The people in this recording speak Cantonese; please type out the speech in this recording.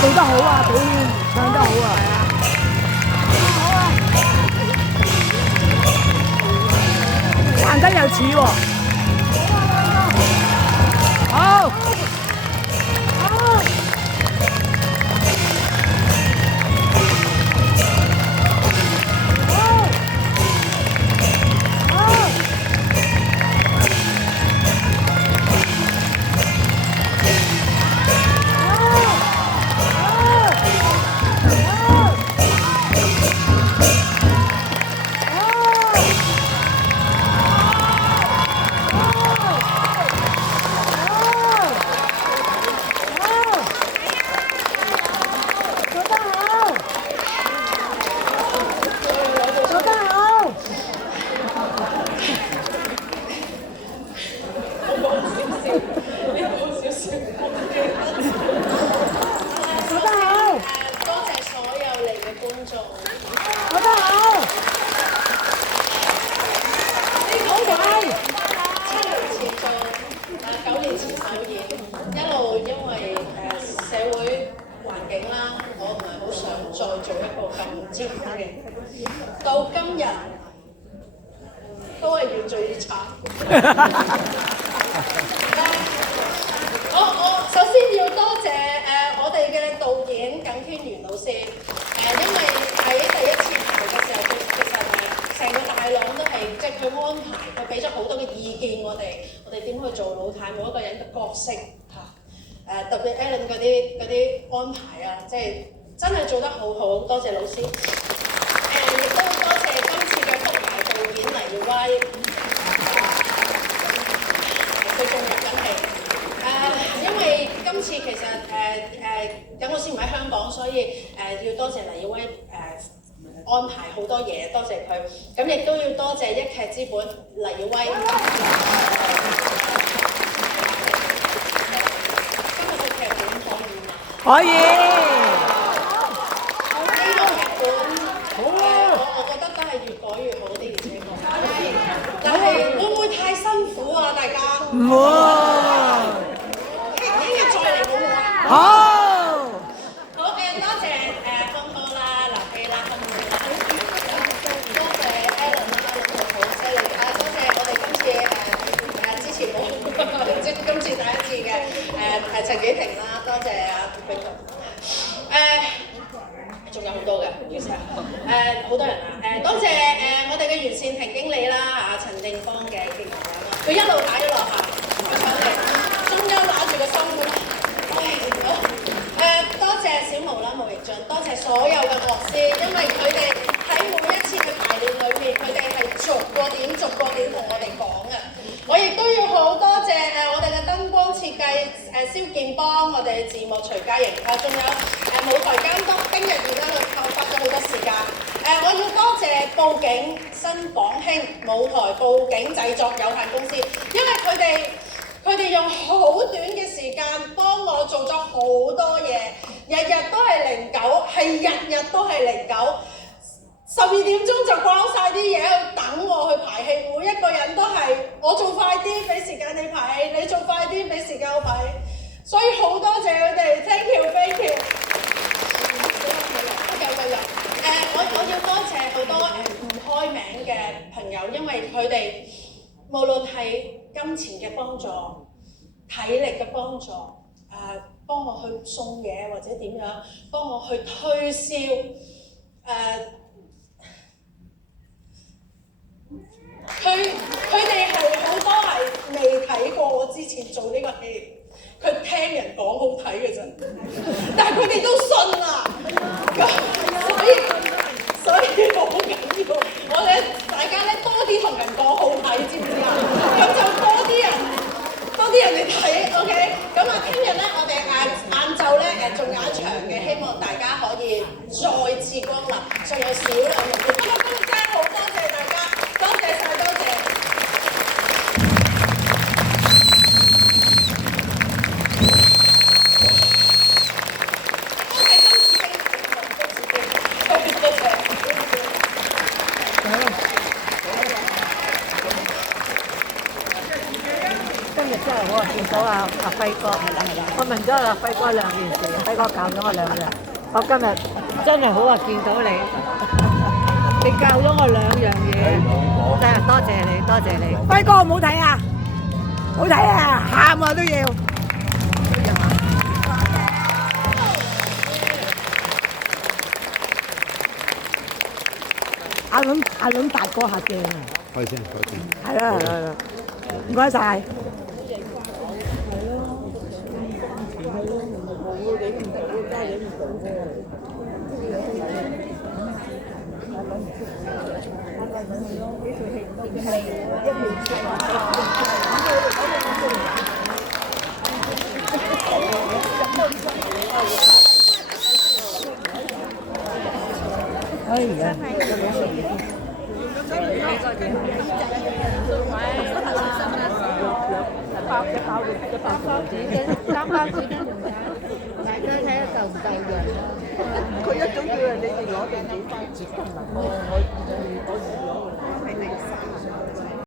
做得好啊，表演唱得好啊！扮得又似喎，好，好。到今日都係越做越慘。我首先要多謝我哋嘅導演耿天元老師，因為喺第一次排嘅時候，其實成個大朗都係即係佢安排，佢俾咗好多嘅意見我哋點去做老太每一個人嘅角色嚇，特別 Alan 嗰啲安排啊，即係真係做得好好，多謝老師。亦都多謝今次嘅福牌導演黎耀威，佢仲入緊嚟。因為今次其實耿老師唔喺香港，所以要多謝黎耀威安排好多嘢，多謝佢。咁亦都要多謝一劇之本黎耀威。今日嘅劇本可以嗎？可以。唔會，聽日再嚟好唔好啊？好。好嘅，多謝方哥啦、立飛啦、芬妹啦，多謝 Alan 啦、陸導好犀利啊！多謝我哋今次之前冇，今次第一次嘅陳紀婷啦，多謝阿冰哥。仲有好多嘅，其實好多人啊！多謝我哋嘅完善庭經理啦，陳定邦嘅經理啦，佢一路打一路行，佢上嚟，中央打住個心咁。好，多謝小毛啦，毛奕俊，多謝所有嘅樂師，因為佢哋喺每一次嘅排練裏面，佢哋係逐個點同我哋講嘅。我亦都要好多謝我哋嘅燈光設計蕭建邦，我哋嘅字幕徐嘉瑩，仲有舞台監督丁日賢啦，佢花咗好多時間。我要多謝佈景新港興舞台佈景製作有限公司，因為佢哋用好短嘅時間幫我做咗好多嘢，日日都係09，係日日都係09。12點鐘就關晒啲嘢喺度等我去排戲，每一個人都係我做快啲，俾時間你排戲；你做快啲，俾時間我排戲。所以好多謝佢哋 ，thank you。我要多謝好多唔開名嘅朋友，因為佢哋無論係金錢嘅幫助、體力嘅幫助，幫我去送嘢或者點樣，幫我去推銷，佢哋係好多係未睇過我之前做呢個戲，佢聽人講好睇嘅啫，但係佢哋都信啊，所以好緊要，我哋大家咧多啲同人講好睇，知唔知啊？咁就多啲人嚟睇 ，OK？ 咁啊，聽日咧我哋晏晝咧仲有一場嘅，希望大家可以再次光臨，仲有我見到阿輝哥，我問咗阿輝哥兩件事，輝哥教咗我兩樣。我今日真係好啊，見到你，你教咗我兩樣嘢，真係多謝你，多謝你。輝哥唔好睇啊，好睇啊，喊啊都要。阿倫大哥下鏡啊！開聲，開聲。係啦係啦，唔該晒。哎呀！佢一早叫人哋攞定幾包紙巾啊！